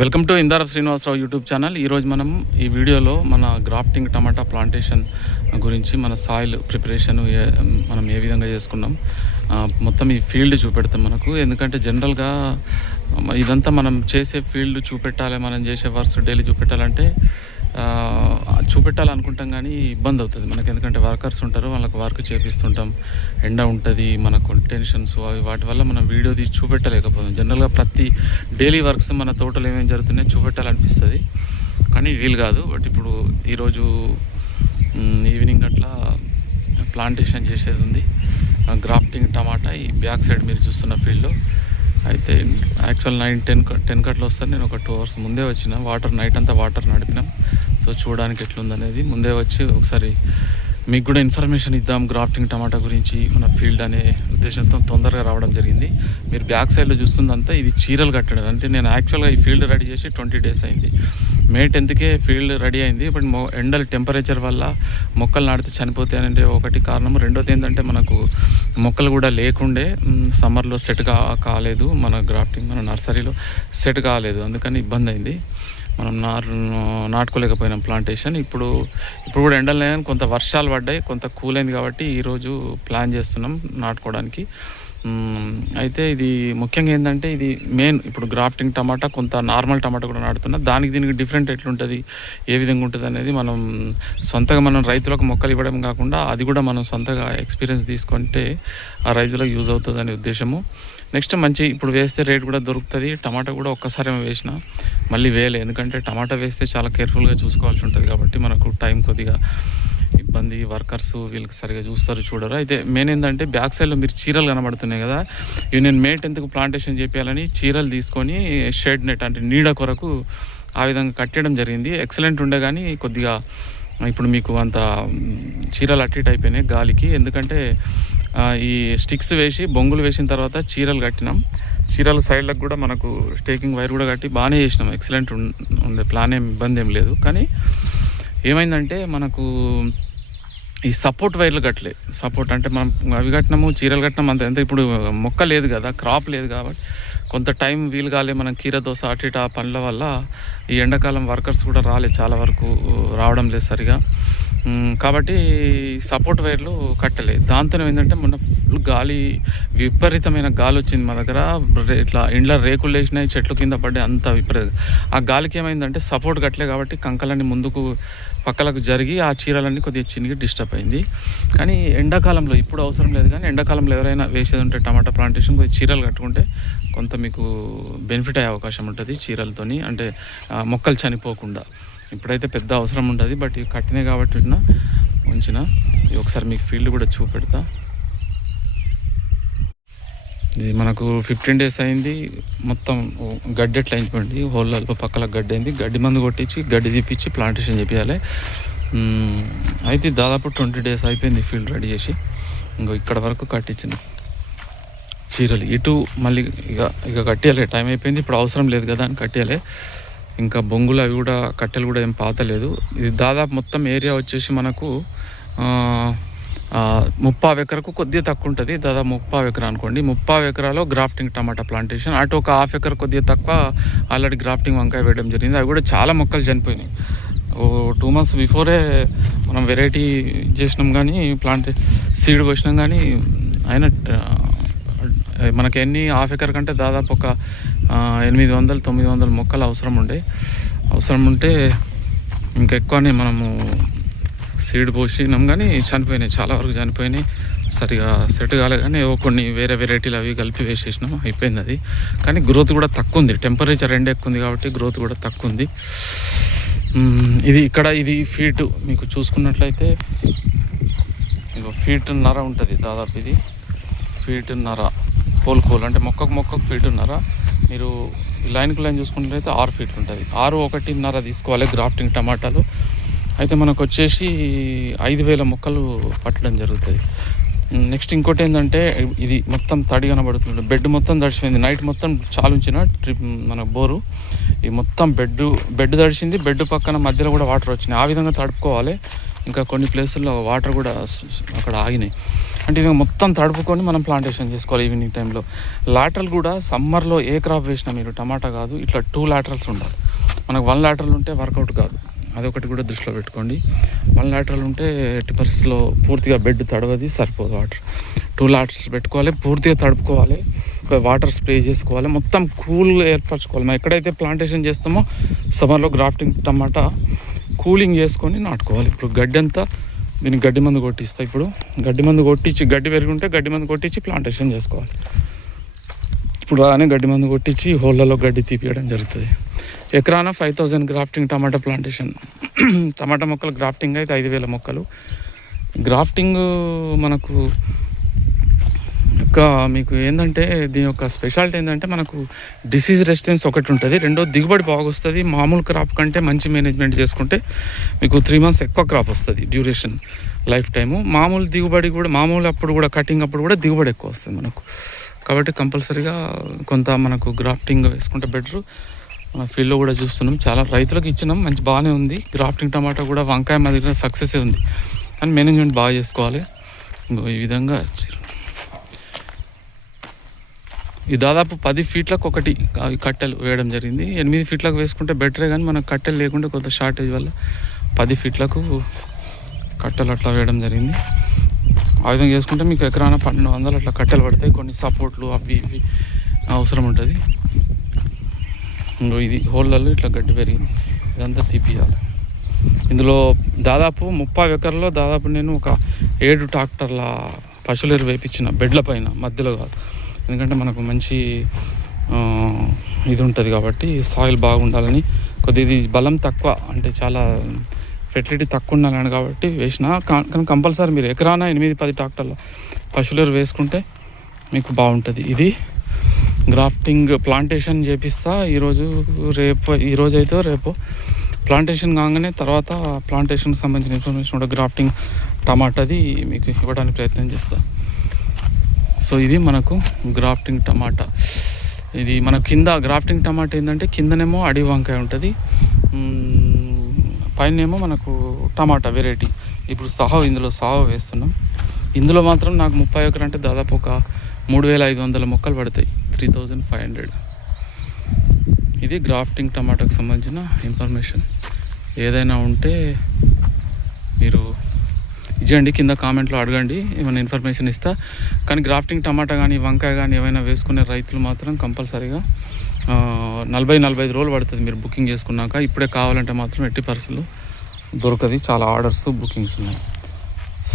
Welcome to Indara Srinivasarao YouTube channel. ఈరోజు మనం ఈ వీడియోలో మన గ్రాఫ్టింగ్ టమాటా ప్లాంటేషన్ గురించి, మన సాయిల్ ప్రిపరేషన్ మనం ఏ విధంగా చేసుకున్నాం మొత్తం ఈ ఫీల్డ్ చూపెడతాం మనకు. ఎందుకంటే జనరల్గా ఇదంతా మనం చేసే ఫీల్డ్ చూపెట్టాలి, మనం చేసే వర్క్స్ డైలీ చూపెట్టాలంటే చూపెట్టాలనుకుంటాం కానీ ఇబ్బంది అవుతుంది మనకు. ఎందుకంటే వర్కర్స్ ఉంటారు, వాళ్ళకి వర్క్ చేపిస్తుంటాం, ఎండ ఉంటుంది, మనకు టెన్షన్స్ అవి వాటి వల్ల మనం వీడియో తీసి చూపెట్టలేకపోతాం. జనరల్గా ప్రతి డైలీ వర్క్స్ మన తోటలో ఏమేమి జరుగుతున్నాయో చూపెట్టాలనిపిస్తుంది కానీ వీలు కాదు. బట్ ఇప్పుడు ఈరోజు ఈవినింగ్ అట్లా ప్లాంటేషన్ చేసేది ఉంది, గ్రాఫ్టింగ్ టమాటా. ఈ బ్యాక్ సైడ్ మీరు చూస్తున్న ఫీల్డ్లో అయితే యాక్చువల్ 9-10 గంటలు వస్తాను. నేను ఒక 2 hours ముందే వచ్చిన. నైట్ అంతా వాటర్ నడిపినాం. సో చూడడానికి ఎట్లుందనేది ముందే వచ్చి ఒకసారి మీకు కూడా ఇన్ఫర్మేషన్ ఇద్దాం గ్రాఫ్టింగ్ టమాటా గురించి మన ఫీల్డ్ అనే ఉద్దేశంతో తొందరగా రావడం జరిగింది. మీరు బ్యాక్ సైడ్లో చూస్తుందంతా ఇది చీరలు కట్టడం. అంటే నేను యాక్చువల్గా ఈ ఫీల్డ్ రెడీ చేసి 20 days అయింది. May 10కే ఫీల్డ్ రెడీ అయింది. బట్ ఎండల టెంపరేచర్ వల్ల మొక్కలు నాటితే చనిపోతాయనంటే ఒకటి కారణం. రెండోది ఏంటంటే మనకు మొక్కలు కూడా లేకుండే సమ్మర్లో సెట్ కాలేదు, మన గ్రాఫ్టింగ్ మన నర్సరీలో సెట్ కాలేదు, అందుకని ఇబ్బంది అయింది. మనం నాటుకోలేకపోయినాం ప్లాంటేషన్. ఇప్పుడు కూడా ఎండలు లేదని కొంత వర్షాలు పడ్డాయి, కొంత కూల్ అయింది కాబట్టి ఈరోజు ప్లాన్ చేస్తున్నాం నాటుకోవడానికి. అయితే ఇది ముఖ్యంగా ఏంటంటే ఇది మెయిన్ ఇప్పుడు గ్రాఫ్టింగ్ టమాటా, కొంత నార్మల్ టమాటా కూడా నాటుతున్నా. దీనికి డిఫరెంట్ ఎట్లుంటుంది, ఏ విధంగా ఉంటుంది అనేది మనం సొంతగా మనం రైతులకు మొక్కలు ఇవ్వడం కాకుండా అది కూడా మనం సొంతగా ఎక్స్పీరియన్స్ తీసుకుంటే ఆ రైతులకు యూజ్ అవుతుంది అనే ఉద్దేశము. నెక్స్ట్ మంచి ఇప్పుడు వేస్తే రేట్ కూడా దొరుకుతుంది. టమాటా కూడా ఒక్కసారి వేసిన మళ్ళీ వేయలే, ఎందుకంటే టమాటా వేస్తే చాలా కేర్ఫుల్గా చూసుకోవాల్సి ఉంటుంది కాబట్టి మనకు టైం కొద్దిగా ఇబ్బంది. వర్కర్స్ వీళ్ళకి సరిగా చూడరు. అయితే మెయిన్ ఏంటంటే బ్యాక్ సైడ్లో మీరు చీరలు కనబడుతున్నాయి కదా, ఇవి నేను May 10కు ప్లాంటేషన్ చేయాలని చీరలు తీసుకొని షెడ్ నెట్ అంటే నీడ కొరకు ఆ విధంగా కట్టడం జరిగింది. ఎక్సలెంట్ ఉండే కానీ కొద్దిగా ఇప్పుడు మీకు అంత చీరలు అట్టిట్ అయిపోయినాయి గాలికి. ఎందుకంటే ఈ స్టిక్స్ వేసి బొంగులు వేసిన తర్వాత చీరలు కట్టినాం. చీరల సైడ్లకు కూడా మనకు స్టేకింగ్ వైర్ కూడా కట్టి బాగానే చేసినాం. ఎక్సలెంట్ ఉండే ప్లాన్, ఏం ఇబ్బంది ఏం లేదు. కానీ ఏమైందంటే మనకు ఈ సపోర్ట్ వైర్లు కట్టలే. సపోర్ట్ అంటే మనం అవి కట్టినాము, చీరలు కట్టినాము, అంత ఇప్పుడు మొక్క లేదు కదా, క్రాప్ లేదు కాబట్టి కొంత టైం వీలు కాలే. మనం కీర దోశ అటు ఇటు ఆ పనుల వల్ల ఈ ఎండాకాలం వర్కర్స్ కూడా చాలా వరకు రావడం లేదు సరిగా. కాబట్టి సపోర్ట్ వైర్లు కట్టలేదు. దాంతో ఏంటంటే మొన్న ఫుల్ గాలి, విపరీతమైన గాలి వచ్చింది మా దగ్గర. ఇట్లా ఇండ్ల రేకులు వేసినాయి, చెట్లు కింద పడ్డే, అంత విపరీత. ఆ గాలికి ఏమైందంటే సపోర్ట్ కట్టలే కాబట్టి కంకలన్నీ ముందుకు పక్కలకు జరిగి ఆ చీరలన్నీ కొద్దిగా చినిగి డిస్టర్బ్ అయింది. కానీ ఎండాకాలంలో ఇప్పుడు అవసరం లేదు, కానీ ఎండాకాలంలో ఎవరైనా వేసేది ఉంటే టమాటా ప్లాంటేషన్ కొద్దిగా చీరలు కట్టుకుంటే కొంత మీకు బెనిఫిట్ అయ్యే అవకాశం ఉంటుంది చీరలతోని, అంటే మొక్కలు చనిపోకుండా. ఇప్పుడైతే పెద్ద అవసరం ఉంటుంది, బట్ ఇవి కట్టినాయి కాబట్టి ఉంచిన. ఒకసారి మీకు ఫీల్డ్ కూడా చూపెడతా. ఇది మనకు 15 days అయింది. మొత్తం గడ్డి ఎట్లా అయిపోయింది, హోళ్ళల్లో పక్కల గడ్డి అయింది. గడ్డి మందు కొట్టించి గడ్డి తీపిచ్చి ప్లాంటేషన్ చేయాలి. అయితే దాదాపు 20 days అయిపోయింది ఫీల్డ్ రెడీ చేసి. ఇక్కడ వరకు కట్టించింది చీరలు. ఇటు మళ్ళీ ఇక కట్టేయాలి, టైం అయిపోయింది, ఇప్పుడు అవసరం లేదు కదా అని కట్టేయాలి. ఇంకా బొంగులు అవి కూడా కట్టెలు కూడా ఏం పాతలేదు. ఇది దాదాపు మొత్తం ఏరియా వచ్చేసి మనకు 30 ఎకరకు కొద్దిగా తక్కువ ఉంటుంది. దాదాపు 30 ఎకరా అనుకోండి. 30 ఎకరాలో గ్రాఫ్టింగ్ టమాటా ప్లాంటేషన్. అటు ఒక 1/2 acre కొద్దిగా తక్కువ ఆల్రెడీ గ్రాఫ్టింగ్ వంకాయ వేయడం జరిగింది. అవి కూడా చాలా మొక్కలు చనిపోయినాయి. 2 months బిఫోరే మనం వెరైటీ చేసినాం, కానీ సీడ్ పోసినాం, కానీ అయినా మనకి 1/2 acre కంటే దాదాపు ఒక 800-900 మొక్కలు అవసరం ఉంటే ఇంకా ఎక్కువనే మనము సీడ్ పోసినాం, కానీ చనిపోయినాయి, చాలా వరకు చనిపోయినాయి. సరిగా సెట్ కాలే, కానీ కొన్ని వేరే వెరైటీలు అవి కలిపి వేసేసినాం, అయిపోయింది అది. కానీ గ్రోత్ కూడా తక్కువ ఉంది, టెంపరేచర్ ఎండ ఎక్కువ ఉంది కాబట్టి గ్రోత్ కూడా తక్కువ ఉంది. ఇది ఫీట్ మీకు చూసుకున్నట్లయితే ఫీట్న్నర ఉంటుంది దాదాపు. ఇది ఫీట్న్నర కోల్ అంటే మొక్కకు ఫీట్న్నర. మీరు లైన్కి లైన్ చూసుకున్నట్లయితే 6 feet ఉంటుంది. 6-1.5 తీసుకోవాలి గ్రాఫ్టింగ్ టమాటాలు. అయితే మనకు వచ్చేసి 5,000 మొక్కలు పట్టడం జరుగుతుంది. నెక్స్ట్ ఇంకోటి ఏంటంటే ఇది మొత్తం తడి కనబడుతుంది, బెడ్ మొత్తం తడిచిపోయింది. నైట్ మొత్తం చాలుంచిన మన బోరు ఈ మొత్తం బెడ్ తడిచింది. బెడ్ పక్కన మధ్యలో కూడా వాటర్ వచ్చినాయి. ఆ విధంగా తడుపుకోవాలి. ఇంకా కొన్ని ప్లేసుల్లో వాటర్ కూడా అక్కడ ఆగినాయి. అంటే ఇది మొత్తం తడుపుకొని మనం ప్లాంటేషన్ చేసుకోవాలి ఈవినింగ్ టైంలో. లాటరల్ కూడా సమ్మర్లో ఏ క్రాప్ వేసినా మీరు టమాటా కాదు ఇట్లా 2 లాటరల్స్ ఉండాలి. మనకు 1 లాటరల్ ఉంటే వర్కౌట్ కాదు, అదొకటి కూడా దృష్టిలో పెట్టుకోండి. 1 లాటరల్ ఉంటే టిపర్స్లో పూర్తిగా బెడ్ తడవది, సరిపోదు వాటర్. 2 లాటర్స్ పెట్టుకోవాలి, పూర్తిగా తడుపుకోవాలి, వాటర్ స్ప్రే చేసుకోవాలి, మొత్తం కూల్ ఏర్పరచుకోవాలి. మనం ఎక్కడైతే ప్లాంటేషన్ చేస్తామో సమ్మర్లో గ్రాఫ్టింగ్ టమాటా కూలింగ్ చేసుకొని నాటుకోవాలి. ఇప్పుడు గడ్డి అంతా దీనికి గడ్డి మందు కొట్టిస్తా. ఇప్పుడు గడ్డి మందు కొట్టించి, గడ్డి పెరిగి ఉంటే గడ్డి మందు కొట్టించి ప్లాంటేషన్ చేసుకోవాలి. ఇప్పుడు రాగానే గడ్డి మందు కొట్టించి హోళ్ళలో గడ్డి తీపియడం జరుగుతుంది. ఎకరాన 5000 గ్రాఫ్టింగ్ టమాటా ప్లాంటేషన్. టమాటా మొక్కలు గ్రాఫ్టింగ్ అయితే 5000 మొక్కలు. గ్రాఫ్టింగ్ మనకు మీకు ఏంటంటే దీని యొక్క స్పెషాలిటీ ఏంటంటే మనకు డిసీజ్ రెసిస్టెన్స్ ఒకటి ఉంటుంది, రెండో దిగుబడి బాగా వస్తుంది. మామూలు క్రాప్ కంటే మంచి మేనేజ్మెంట్ చేసుకుంటే మీకు 3 months ఎక్కువ క్రాప్ వస్తుంది డ్యూరేషన్, లైఫ్ టైము. మామూలు దిగుబడి కూడా, మామూలు అప్పుడు కూడా కటింగ్ అప్పుడు కూడా దిగుబడి ఎక్కువ వస్తుంది మనకు. కాబట్టి కంపల్సరీగా కొంత మనకు గ్రాఫ్టింగ్ వేసుకుంటే బెటరు. మన ఫీల్డ్లో కూడా చూస్తున్నాం, చాలా రైతులకు ఇచ్చినాం, మంచి బాగానే ఉంది. గ్రాఫ్టింగ్ టమాటా కూడా వంకాయ మాదిరిగా సక్సెస్ ఉంది, కానీ మేనేజ్మెంట్ బాగా చేసుకోవాలి. ఇంకో ఈ విధంగా ఈ దాదాపు 10 feetలకు ఒకటి కట్టెలు వేయడం జరిగింది. 8 feetలకు వేసుకుంటే బెటరే, కానీ మనకు కట్టెలు లేకుంటే కొంత షార్టేజ్ వల్ల 10 feetలకు కట్టెలు అట్లా వేయడం జరిగింది. ఆ విధంగా చేసుకుంటే మీకు ఎకరాన 1200 అట్లా కట్టెలు పడతాయి. కొన్ని సపోర్ట్లు అవి ఇవి అవసరం ఉంటుంది. ఇది హోళ్ళల్లో ఇట్లా గడ్డి పెరిగింది, ఇదంతా తీపియాలి. ఇందులో దాదాపు 30 ఎకర్లో దాదాపు నేను ఒక 7 ట్రాక్టర్ల పశువులేరు వేయించిన బెడ్ల పైన, మధ్యలో కాదు. ఎందుకంటే మనకు మంచి ఇది ఉంటుంది కాబట్టి, సాయిల్ బాగుండాలని. కొద్దిగా ఇది బలం తక్కువ, అంటే చాలా ఫెర్టిలిటీ తక్కువ ఉండాలని కాబట్టి వేసిన. కానీ కంపల్సరీ మీరు ఎకరాన 8-10 ట్రాక్టర్ల పశువులేరు వేసుకుంటే మీకు బాగుంటుంది. ఇది గ్రాఫ్టింగ్ ప్లాంటేషన్ చేపిస్తా ఈరోజు అయితే రేపు ప్లాంటేషన్ కాగానే తర్వాత ప్లాంటేషన్కి సంబంధించిన ఇన్ఫర్మేషన్ కూడా గ్రాఫ్టింగ్ టమాటాది మీకు ఇవ్వడానికి ప్రయత్నం చేస్తా. సో ఇది మనకు గ్రాఫ్టింగ్ టమాటా. ఇది మన కింద గ్రాఫ్టింగ్ టమాటా ఏంటంటే కిందనేమో అడవి వంకాయ ఉంటుంది, పైనేమో మనకు టమాటా వెరైటీ. ఇప్పుడు ఇందులో సాహో వేస్తున్నాం. ఇందులో మాత్రం నాకు 30 ఎకరం అంటే దాదాపు ఒక 3500 మొక్కలు పడతాయి, 3500. ఇది గ్రాఫ్టింగ్ టమాటాకు సంబంధించిన ఇన్ఫర్మేషన్. ఏదైనా ఉంటే మీరు ఇచ్చేయండి, కింద కామెంట్లో అడగండి, ఏమైనా ఇన్ఫర్మేషన్ ఇస్తా. కానీ గ్రాఫ్టింగ్ టమాటా కానీ వంకాయ కానీ ఏమైనా వేసుకునే రైతులు మాత్రం కంపల్సరీగా 40-45 రోజులు పడుతుంది మీరు బుకింగ్ చేసుకున్నాక. ఇప్పుడే కావాలంటే మాత్రం ఎట్టి పరిస్థితుల్లో దొరకది, చాలా ఆర్డర్స్ బుకింగ్స్ ఉన్నాయి.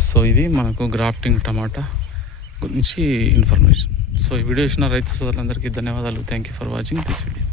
సో ఇది మనకు గ్రాఫ్టింగ్ టమాటా గురించి ఇన్ఫర్మేషన్. సో ఈ వీడియో ఇచ్చిన రైతు సోదరులందరికీ ధన్యవాదాలు. Thank you for watching this video.